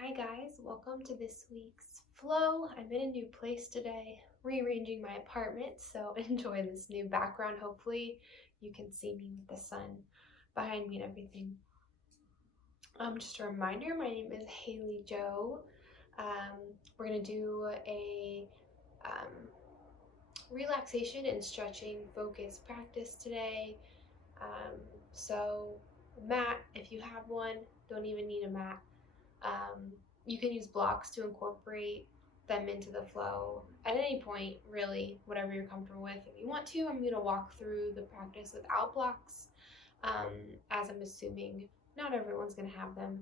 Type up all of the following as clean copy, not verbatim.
Hi guys, welcome to this week's flow. I'm in a new place today, rearranging my apartment, so enjoy this new background. Hopefully you can see me with the sun behind me and everything. Just a reminder, my name is Halie Jo. We're gonna do a relaxation and stretching focus practice today. So mat, if you have one, don't even need a mat. You can use blocks to incorporate them into the flow at any point, really, whatever you're comfortable with. If you want to, I'm going to walk through the practice without blocks, as I'm assuming not everyone's going to have them.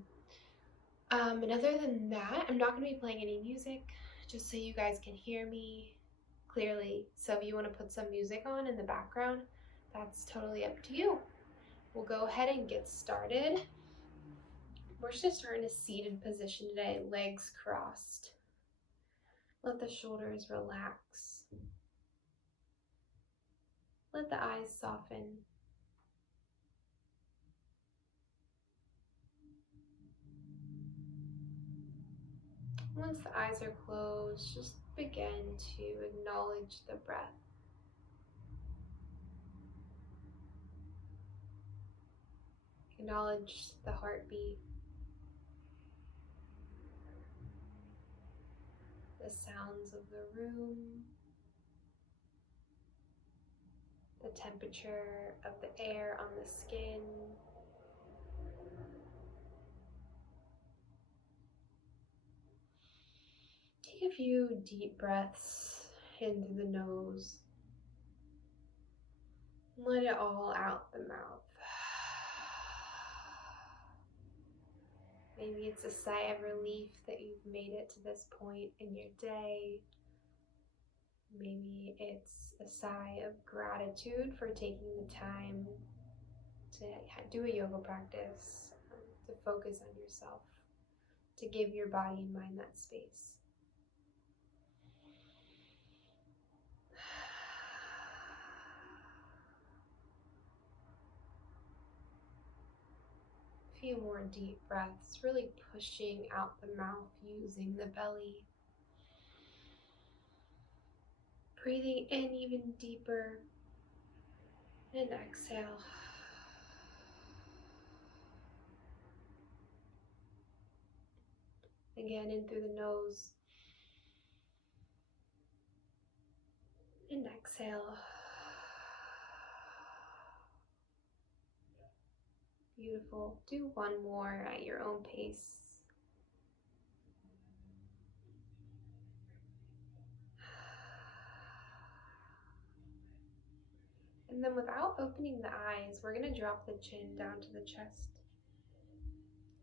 And other than that, I'm not going to be playing any music, just so you guys can hear me clearly. So if you want to put some music on in the background, that's totally up to you. We'll go ahead and get started. We're just starting a seated position today, legs crossed. Let the shoulders relax. Let the eyes soften. Once the eyes are closed, just begin to acknowledge the breath. Acknowledge the heartbeat, the sounds of the room, the temperature of the air on the skin. Take a few deep breaths in through the nose. Let it all out the mouth. Maybe it's a sigh of relief that you've made it to this point in your day. Maybe it's a sigh of gratitude for taking the time to do a yoga practice, to focus on yourself, to give your body and mind that space. A few more deep breaths, really pushing out the mouth using the belly. Breathing in even deeper and exhale. Again, in through the nose and exhale. Beautiful. Do one more at your own pace. And then without opening the eyes, we're going to drop the chin down to the chest.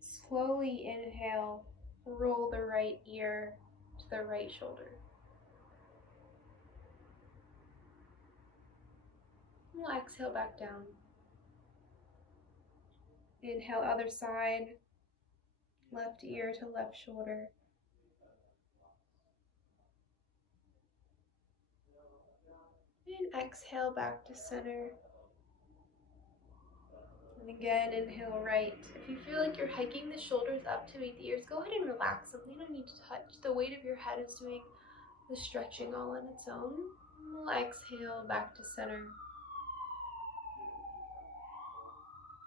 Slowly inhale, roll the right ear to the right shoulder. And we'll exhale back down. Inhale, other side, left ear to left shoulder. And exhale back to center. And again, inhale right. If you feel like you're hiking the shoulders up to meet the ears, go ahead and relax them. You don't need to touch. The weight of your head is doing the stretching all on its own. We'll exhale back to center.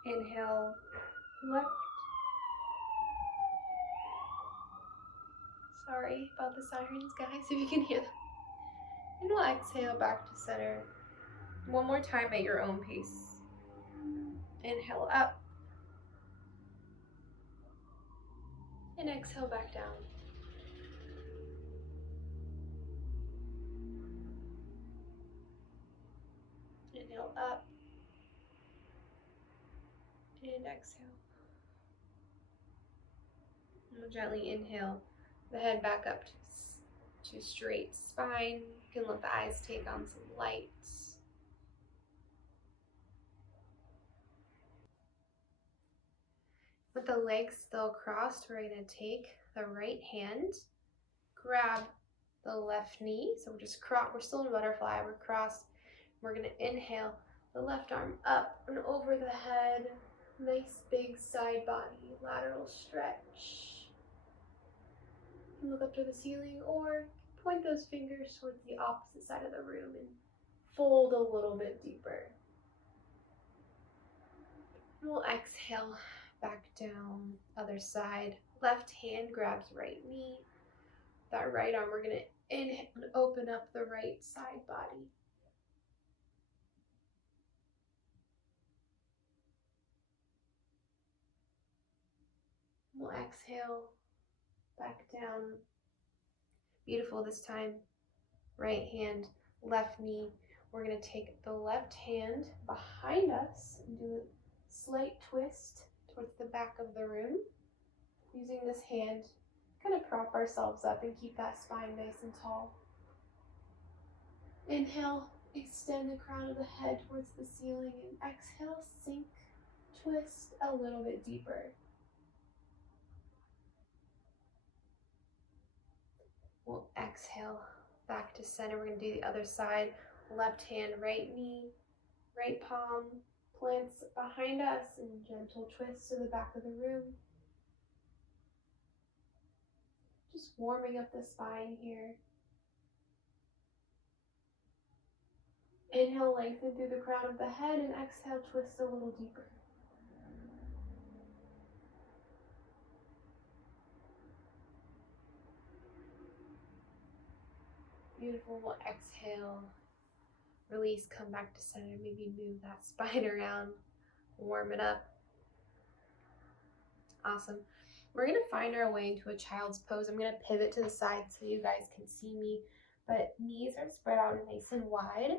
Inhale, left. Sorry about the sirens, guys, if you can hear them. And we'll exhale back to center. One more time at your own pace. Inhale up. And exhale back down. Inhale up. And exhale. And we'll gently inhale the head back up to straight spine. You can let the eyes take on some light. With the legs still crossed, we're going to take the right hand, grab the left knee. So we're still in butterfly, we're crossed. We're going to inhale the left arm up and over the head. Nice big side body, lateral stretch. You can look up to the ceiling or point those fingers towards the opposite side of the room and fold a little bit deeper. We'll exhale back down, other side. Left hand grabs right knee. That right arm, we're gonna inhale and open up the right side body. We'll exhale back down. Beautiful this time. Right hand, left knee. We're gonna take the left hand behind us and do a slight twist towards the back of the room. Using this hand, kind of prop ourselves up and keep that spine nice and tall. Inhale, extend the crown of the head towards the ceiling, and exhale, sink, twist a little bit deeper. We'll exhale back to center. We're going to do the other side. Left hand, right knee, right palm plants behind us, and gentle twist to the back of the room. Just warming up the spine here. Inhale, lengthen through the crown of the head, and exhale, twist a little deeper. Beautiful. We'll exhale, release, come back to center. Maybe move that spine around, warm it up. Awesome. We're going to find our way into a child's pose. I'm going to pivot to the side so you guys can see me, but knees are spread out nice and wide.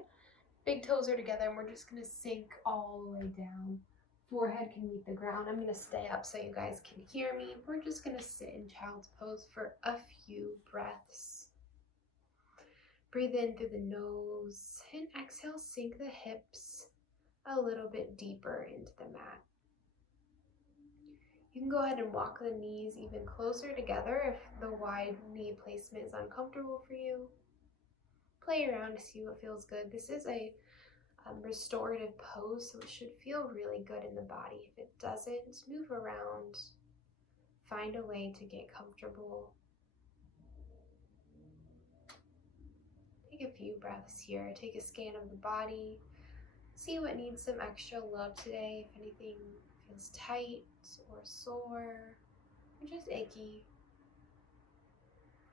Big toes are together, and we're just going to sink all the way down. Forehead can meet the ground. I'm going to stay up so you guys can hear me. We're just going to sit in child's pose for a few breaths. Breathe in through the nose and exhale, sink the hips a little bit deeper into the mat. You can go ahead and walk the knees even closer together if the wide knee placement is uncomfortable for you. Play around to see what feels good. This is a restorative pose, so it should feel really good in the body. If it doesn't, move around. Find a way to get comfortable. Take a few breaths here. Take a scan of the body. See what needs some extra love today. If anything feels tight or sore or just achy,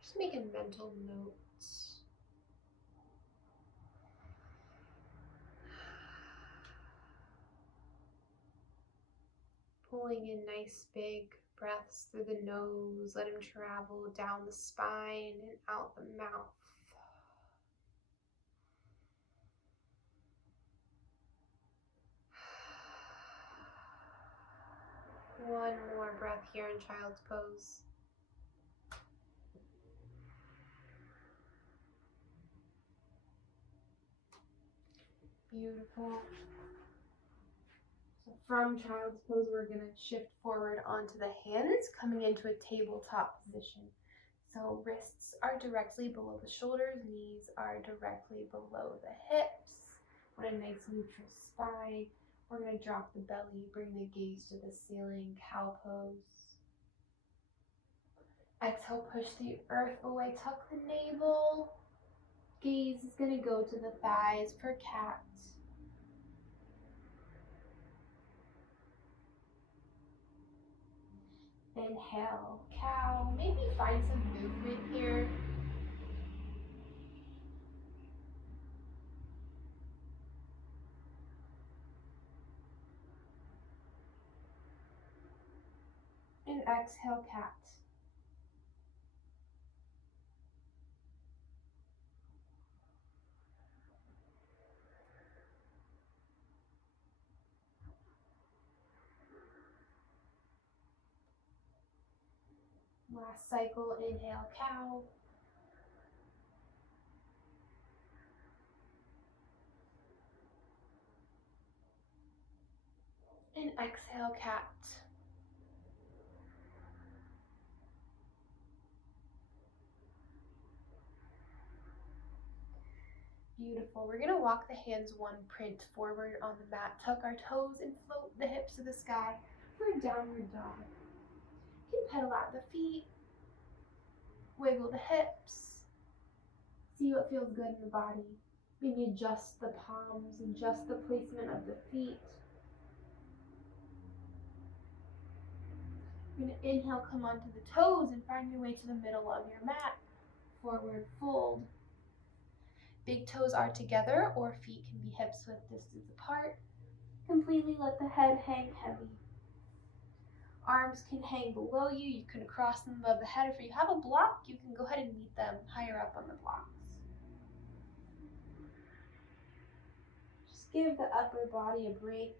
just make a mental note. Pulling in nice big breaths through the nose. Let them travel down the spine and out the mouth. One more breath here in child's pose. Beautiful. So from child's pose, we're going to shift forward onto the hands, coming into a tabletop position. So wrists are directly below the shoulders, knees are directly below the hips. Want a nice neutral spine. We're going to drop the belly, bring the gaze to the ceiling, cow pose. Exhale, push the earth away, tuck the navel. Gaze is going to go to the thighs for cat. Inhale, cow. Maybe find some movement here. And exhale, cat. Last cycle, inhale, cow. And exhale, cat. Beautiful. We're going to walk the hands one print forward on the mat, tuck our toes, and float the hips to the sky for a downward dog. You can pedal out the feet. Wiggle the hips. See what feels good in the body. Maybe adjust the palms, adjust the placement of the feet. You're going to inhale, come onto the toes and find your way to the middle of your mat. Forward fold. Big toes are together, or feet can be hips width distance apart. Completely let the head hang heavy. Arms can hang below you. You can cross them above the head. If you have a block, you can go ahead and meet them higher up on the blocks. Just give the upper body a break.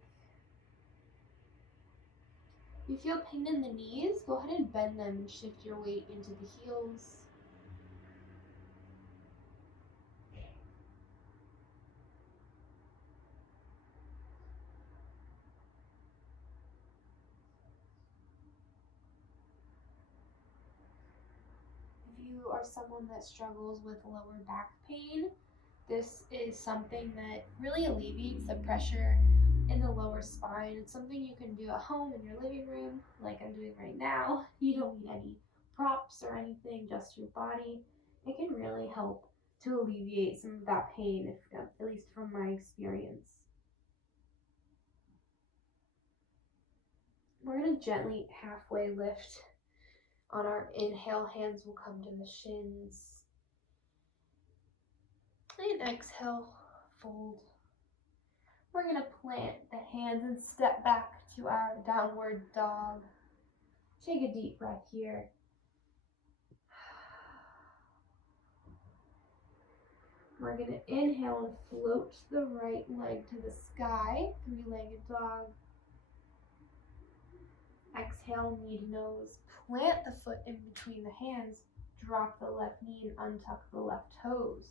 If you feel pain in the knees, go ahead and bend them and shift your weight into the heels. If you are someone that struggles with lower back pain, this is something that really alleviates the pressure in the lower spine. It's something you can do at home in your living room, like I'm doing right now. You don't need any props or anything, just your body. It can really help to alleviate some of that pain, at least from my experience. We're going to gently halfway lift. On our inhale, hands will come to the shins. And exhale, fold. We're going to plant the hands and step back to our downward dog. Take a deep breath here. We're going to inhale and float the right leg to the sky, three-legged dog. Exhale, knee to nose. Plant the foot in between the hands. Drop the left knee and untuck the left toes.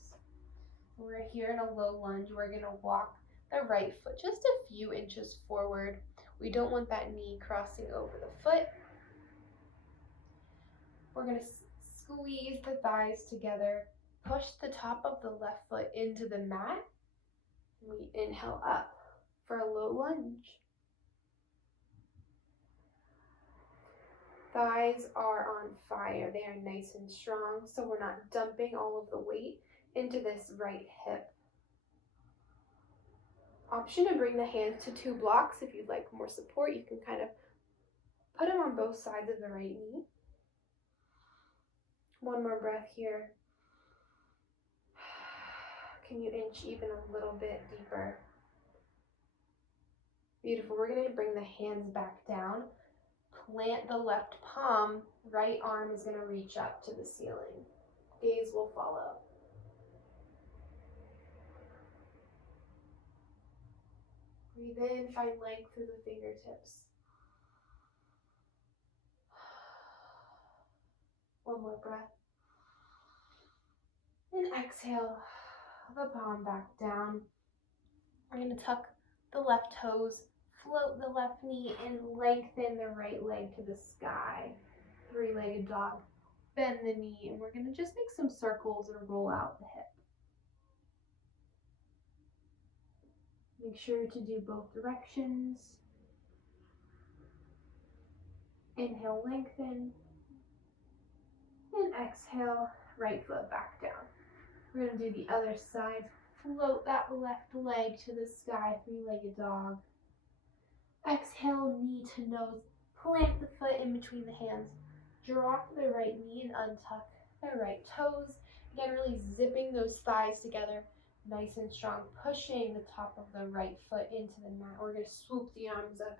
We're here in a low lunge. We're going to walk the right foot just a few inches forward. We don't want that knee crossing over the foot. We're going to squeeze the thighs together. Push the top of the left foot into the mat. We inhale up for a low lunge. Thighs are on fire. They are nice and strong, so we're not dumping all of the weight into this right hip. Option to bring the hands to 2 blocks. If you'd like more support, you can kind of put them on both sides of the right knee. One more breath here. Can you inch even a little bit deeper? Beautiful. We're going to bring the hands back down. Plant the left palm. Right arm is going to reach up to the ceiling. Gaze will follow. Breathe in, find length through the fingertips. One more breath. And exhale the palm back down. We're going to tuck the left toes, float the left knee, and lengthen the right leg to the sky. Three-legged dog. Bend the knee, and we're going to just make some circles and roll out the hip. Make sure to do both directions. Inhale, lengthen. And exhale, right foot back down. We're going to do the other side. Float that left leg to the sky, three-legged dog. Exhale, knee to nose. Plant the foot in between the hands. Drop the right knee and untuck the right toes. Again, really zipping those thighs together, nice and strong. Pushing the top of the right foot into the mat. We're going to swoop the arms up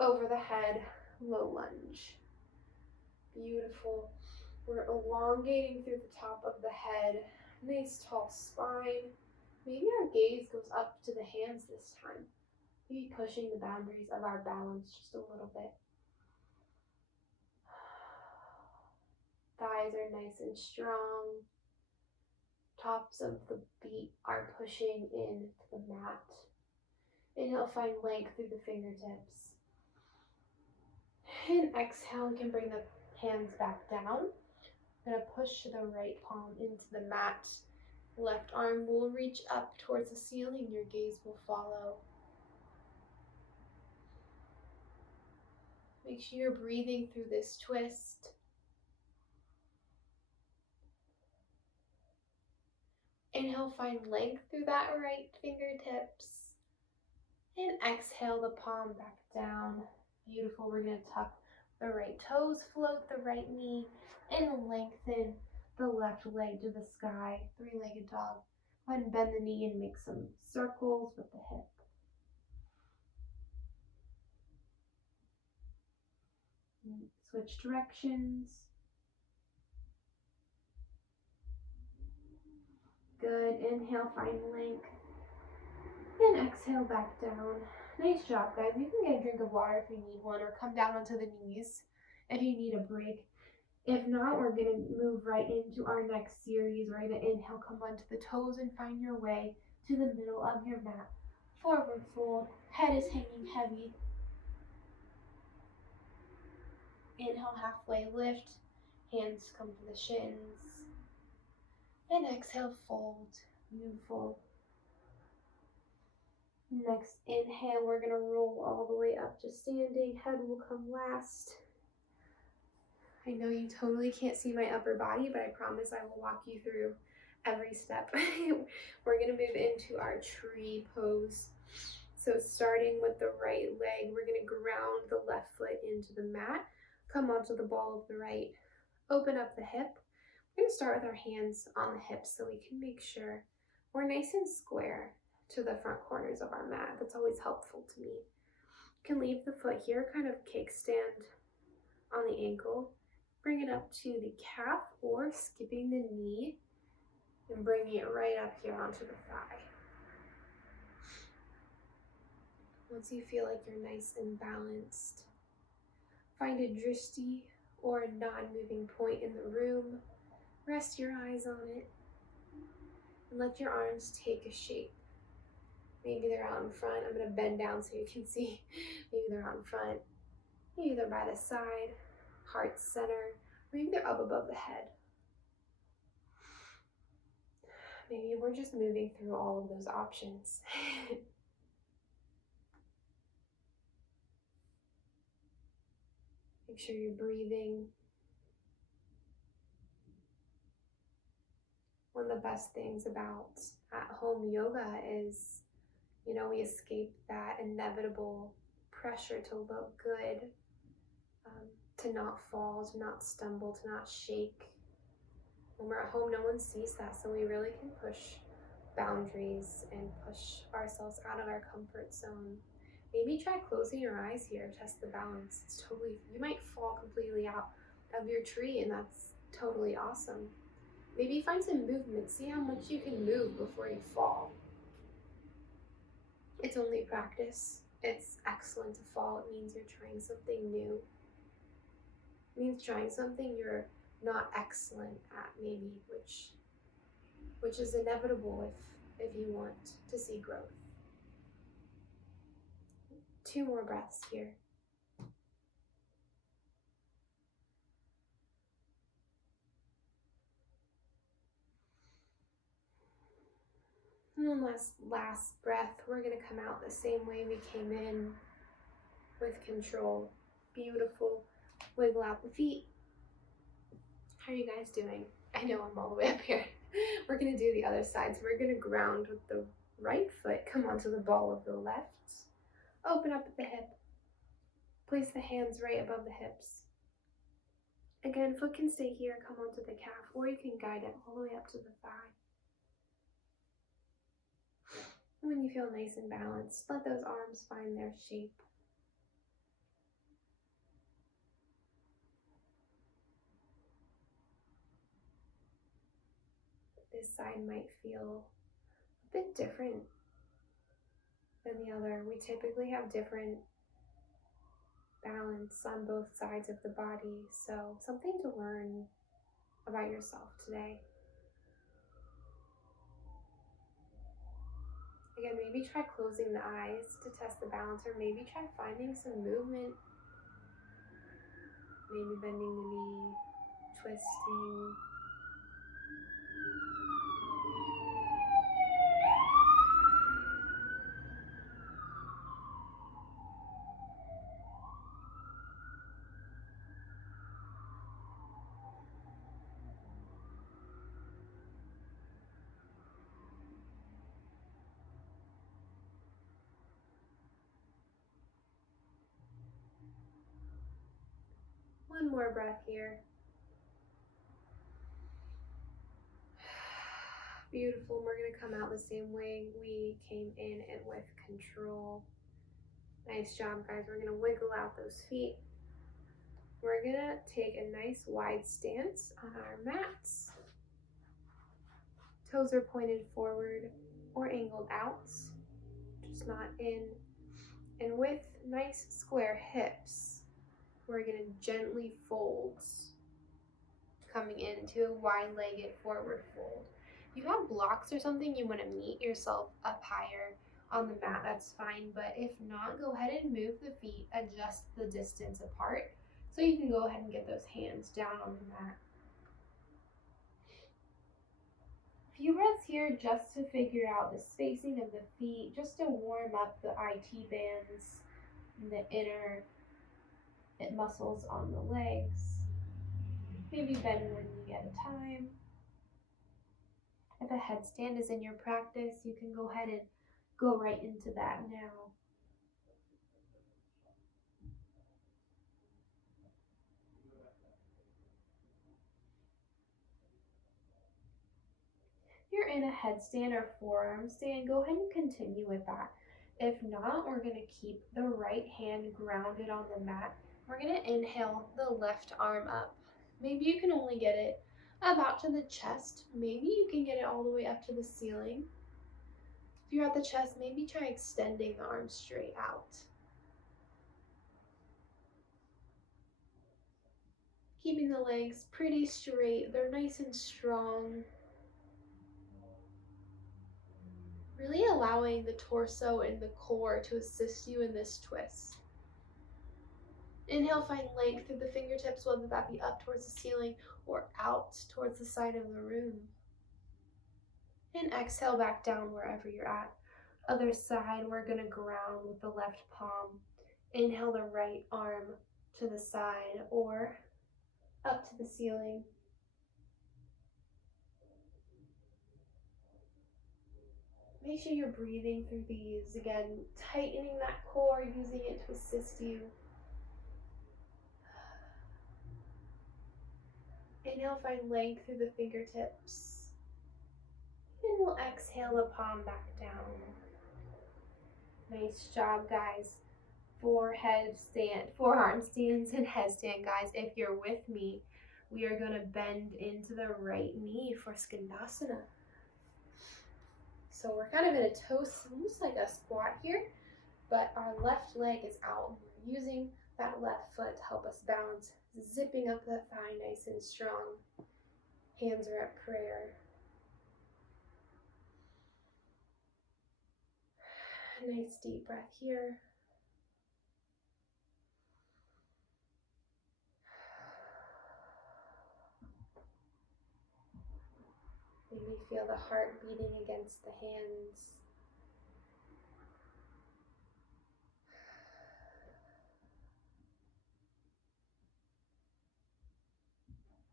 over the head, low lunge. Beautiful. We're elongating through the top of the head. Nice tall spine. Maybe our gaze goes up to the hands this time. Maybe pushing the boundaries of our balance just a little bit. Thighs are nice and strong. Tops of the feet are pushing into the mat. Inhale, find length through the fingertips. And exhale, you can bring the hands back down. I'm going to push the right palm into the mat. Left arm will reach up towards the ceiling. Your gaze will follow. Make sure you're breathing through this twist. Inhale, find length through that right fingertips. And exhale the palm back down. Beautiful. We're going to tuck the right toes, float the right knee, and lengthen the left leg to the sky. Three-legged dog. Go ahead and bend the knee and make some circles with the hip. And switch directions. Good. Inhale, find length. And exhale back down. Nice job, guys. You can get a drink of water if you need one, or come down onto the knees if you need a break. If not, we're going to move right into our next series. We're going to inhale, come onto the toes, and find your way to the middle of your mat. Forward fold. Head is hanging heavy. Inhale, halfway lift. Hands come to the shins. And exhale, fold. Beautiful. Next inhale, we're going to roll all the way up to standing. Head will come last. I know you totally can't see my upper body, but I promise I will walk you through every step. We're going to move into our tree pose. So starting with the right leg, we're going to ground the left foot into the mat. Come onto the ball of the right. Open up the hip. We're going to start with our hands on the hips so we can make sure we're nice and square to the front corners of our mat. That's always helpful to me. You can leave the foot here, kind of kickstand on the ankle. Bring it up to the calf or skipping the knee and bringing it right up here onto the thigh. Once you feel like you're nice and balanced, find a drishti or a non-moving point in the room. Rest your eyes on it and let your arms take a shape. Maybe they're out in front. I'm going to bend down so you can see. Maybe they're out in front. Maybe they're by the side, heart center, or maybe they're up above the head. Maybe we're just moving through all of those options. Make sure you're breathing. One of the best things about at-home yoga is, we escape that inevitable pressure to look good, to not fall, to not stumble, to not shake. When we're at home, no one sees that, so we really can push boundaries and push ourselves out of our comfort zone. Maybe try closing your eyes here, test the balance. You might fall completely out of your tree, and that's totally awesome. Maybe find some movement, see how much you can move before you fall. It's only practice. It's excellent to fall. It means you're trying something new. It means trying something you're not excellent at, maybe, which is inevitable if you want to see growth. 2 more breaths here. And then last breath, we're going to come out the same way we came in, with control. Beautiful. Wiggle out the feet. How are you guys doing? I know I'm all the way up here. We're going to do the other side. So we're going to ground with the right foot. Come onto the ball of the left. Open up at the hip. Place the hands right above the hips. Again, foot can stay here, come onto the calf, or you can guide it all the way up to the thigh. And when you feel nice and balanced, let those arms find their shape. This side might feel a bit different than the other. We typically have different balance on both sides of the body, so something to learn about yourself today. Again, maybe try closing the eyes to test the balance, or maybe try finding some movement. Maybe bending the knee, twisting. One more breath here. Beautiful. We're going to come out the same way we came in and with control. Nice job, guys. We're going to wiggle out those feet. We're going to take a nice wide stance on our mats. Toes are pointed forward or angled out, just not in. And with nice square hips, we're going to gently fold, coming into a wide-legged forward fold. If you have blocks or something, you want to meet yourself up higher on the mat, that's fine. But if not, go ahead and move the feet, adjust the distance apart, so you can go ahead and get those hands down on the mat. A few breaths here just to figure out the spacing of the feet, just to warm up the IT bands and the inner muscles on the legs. Maybe bend one knee at a time. If a headstand is in your practice, you can go ahead and go right into that now. If you're in a headstand or forearm stand, go ahead and continue with that. If not, we're going to keep the right hand grounded on the mat. We're going to inhale the left arm up. Maybe you can only get it about to the chest. Maybe you can get it all the way up to the ceiling. If you're at the chest, maybe try extending the arms straight out. Keeping the legs pretty straight. They're nice and strong. Really allowing the torso and the core to assist you in this twist. Inhale, find length through the fingertips, whether that be up towards the ceiling or out towards the side of the room. And exhale back down wherever you're at. Other side, we're going to ground with the left palm. Inhale the right arm to the side or up to the ceiling. Make sure you're breathing through these. Again, tightening that core, using it to assist you. Inhale, find length through the fingertips. And we'll exhale the palm back down. Nice job, guys. Forearm stands and headstand, guys. If you're with me, we are going to bend into the right knee for Skandasana. So we're kind of in a toast, almost like a squat here, but our left leg is out. We're using that left foot to help us balance, zipping up that thigh nice and strong. Hands are at prayer. Nice deep breath here. Maybe feel the heart beating against the hands.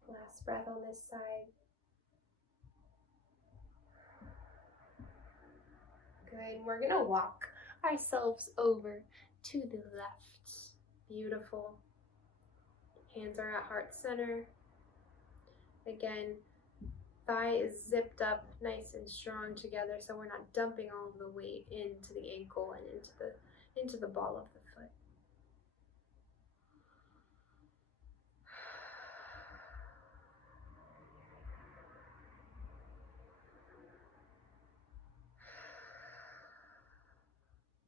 Last breath on this side. Good. We're going to walk ourselves over to the left. Beautiful. Hands are at heart center. Again, thigh is zipped up nice and strong together, so we're not dumping all of the weight into the ankle and into the ball of the foot.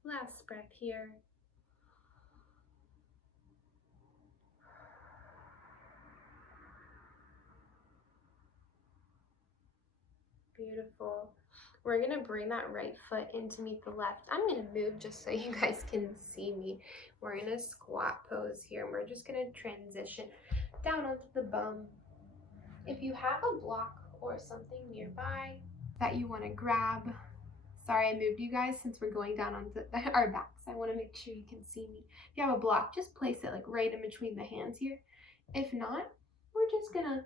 Last breath here. Beautiful. We're going to bring that right foot in to meet the left. I'm going to move just so you guys can see me. We're in a squat pose here, and we're just going to transition down onto the bum. If you have a block or something nearby that you want to grab, sorry I moved you guys since we're going down onto our backs. I want to make sure you can see me. If you have a block, just place it like right in between the hands here. If not, we're just going to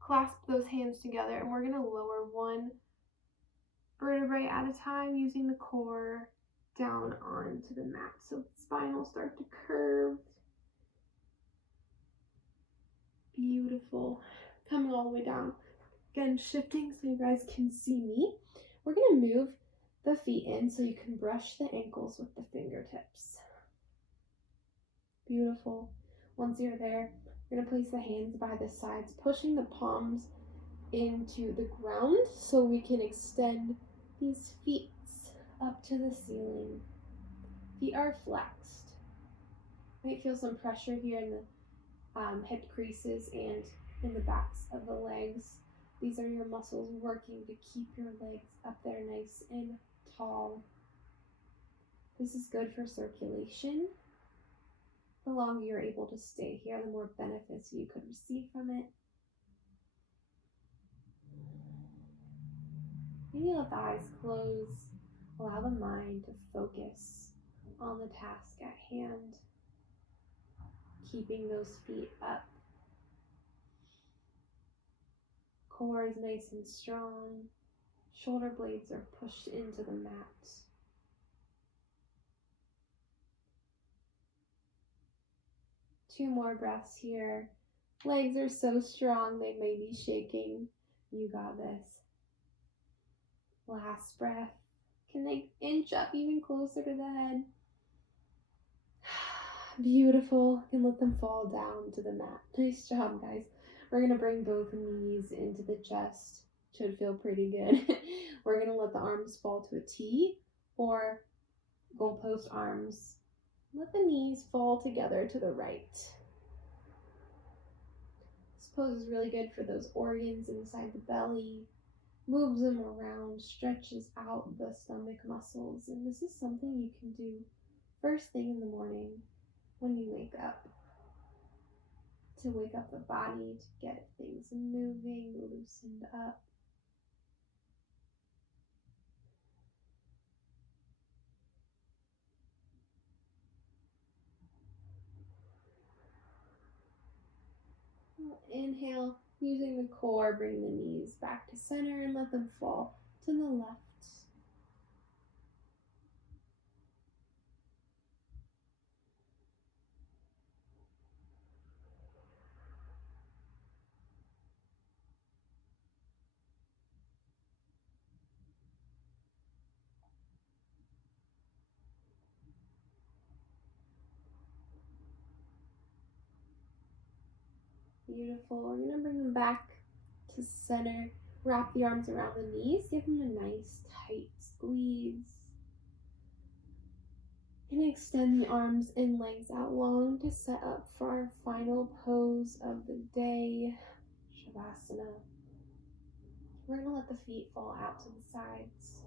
clasp those hands together, and we're going to lower one vertebrae at a time using the core down onto the mat. So the spine will start to curve. Beautiful. Coming all the way down. Again, shifting so you guys can see me. We're going to move the feet in so you can brush the ankles with the fingertips. Beautiful. Once you're there, you're going to place the hands by the sides, pushing the palms into the ground so we can extend these feet up to the ceiling. Feet are flexed. Might feel some pressure here in the hip creases and in the backs of the legs. These are your muscles working to keep your legs up there nice and tall. This is good for circulation. The longer you're able to stay here, the more benefits you could receive from it. Maybe let the eyes close. Allow the mind to focus on the task at hand. Keeping those feet up. Core is nice and strong. Shoulder blades are pushed into the mat. Two more breaths here. Legs are so strong they may be shaking. You got this. Last breath. Can they inch up even closer to the head? Beautiful. And let them fall down to the mat. Nice job, guys. We're going to bring both knees into the chest. Should feel pretty good. We're going to let the arms fall to a T or goalpost arms. Let the knees fall together to the right. This pose is really good for those organs inside the belly. Moves them around, stretches out the stomach muscles. And this is something you can do first thing in the morning when you wake up. To wake up the body, to get things moving, loosened up. Inhale, using the core, bring the knees back to center and let them fall to the left. Beautiful. We're going to bring them back to center. Wrap the arms around the knees. Give them a nice tight squeeze. And extend the arms and legs out long to set up for our final pose of the day, Shavasana. We're going to let the feet fall out to the sides.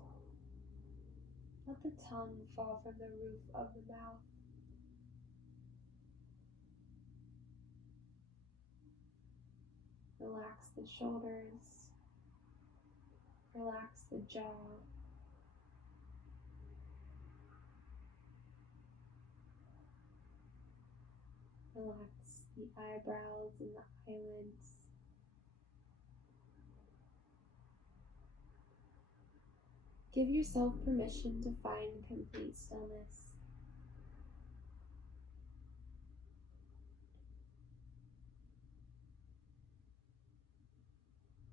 Let the tongue fall from the roof of the mouth. Relax the shoulders. Relax the jaw. Relax the eyebrows and the eyelids. Give yourself permission to find complete stillness.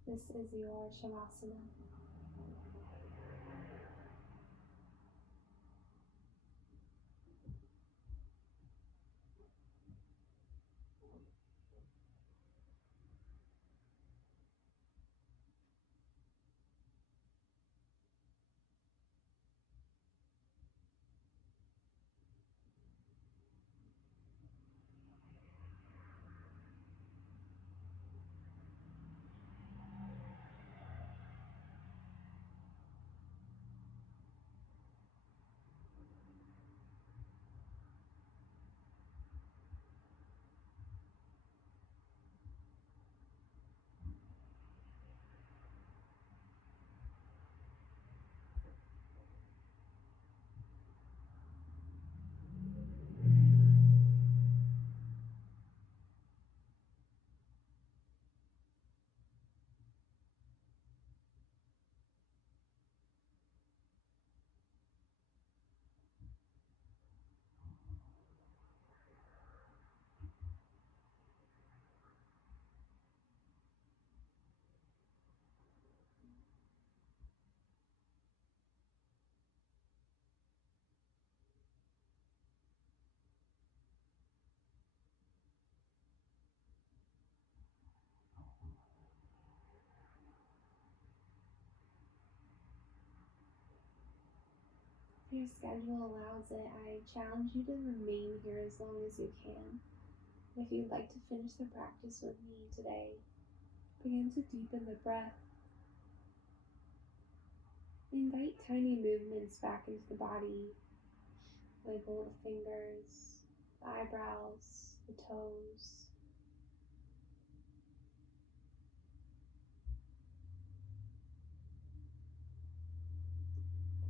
This is your Shavasana. your schedule allows it, I challenge you to remain here as long as you can. If you'd like to finish the practice with me today, begin to deepen the breath. Invite tiny movements back into the body. Wiggle the fingers, the eyebrows, the toes.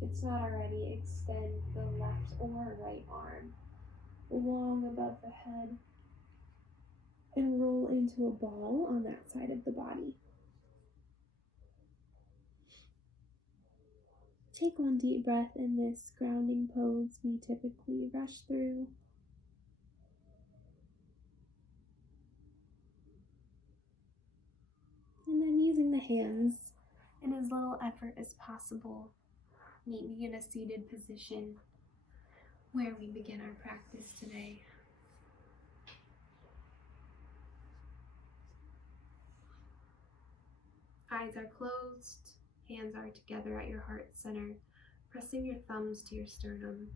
If it's not already, extend the left or right arm long above the head and roll into a ball on that side of the body. Take one deep breath in this grounding pose we typically rush through. And then using the hands in as little effort as possible, meet me in a seated position where we begin our practice today. Eyes are closed, hands are together at your heart center, pressing your thumbs to your sternum.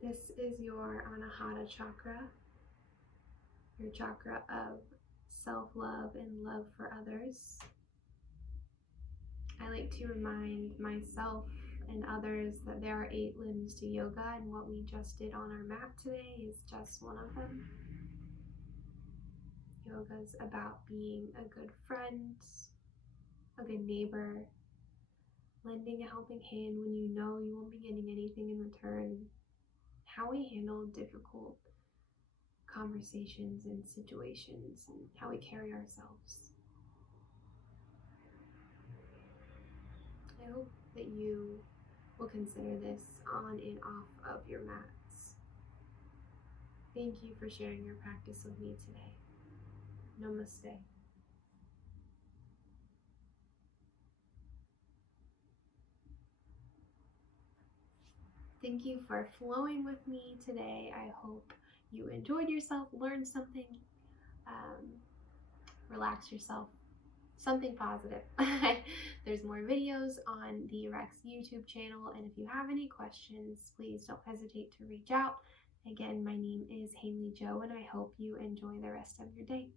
This is your Anahata chakra, your chakra of self-love and love for others. I like to remind myself and others that there are 8 limbs to yoga, and what we just did on our mat today is just one of them. Yoga's about being a good friend, a good neighbor, lending a helping hand when you know you won't be getting anything in return. How we handle difficult conversations and situations, and how we carry ourselves. I hope that you will consider this on and off of your mats. Thank you for sharing your practice with me today. Namaste. Thank you for flowing with me today. I hope you enjoyed yourself, learned something, relax yourself, something positive. There's more videos on the Rex YouTube channel, and if you have any questions, please don't hesitate to reach out. Again, my name is Halie Jo, and I hope you enjoy the rest of your day.